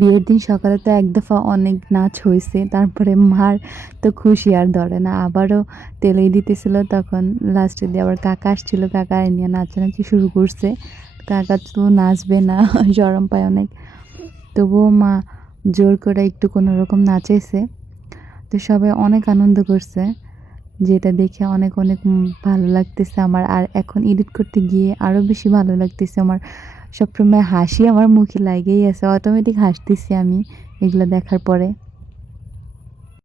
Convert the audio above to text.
বিয়ের দিন সকালে তো এক দফা অনেক নাচ হয়েছে, তারপরে মার তো খুশি আর ধরে না, আবারও তেলেই দিতেছিল। তখন লাস্টে দিয়ে আবার কাকা আসছিল, কাকা নিয়ে নাচানাচি শুরু করছে। কাকা তো নাচবে না, শরম পায় অনেক, তবুও মা জোর করে একটু কোনো রকম নাচেছে। তো সবাই অনেক আনন্দ করছে, যেটা দেখে অনেক অনেক ভালো লাগতেছে আমার। আর এখন এডিট করতে গিয়ে আরও বেশি ভালো লাগতেছে আমার। সবসময় হাসি আমার মুখে লাগেই আছে, অটোমেটিক হাসতেছি আমি এগুলো দেখার পরে।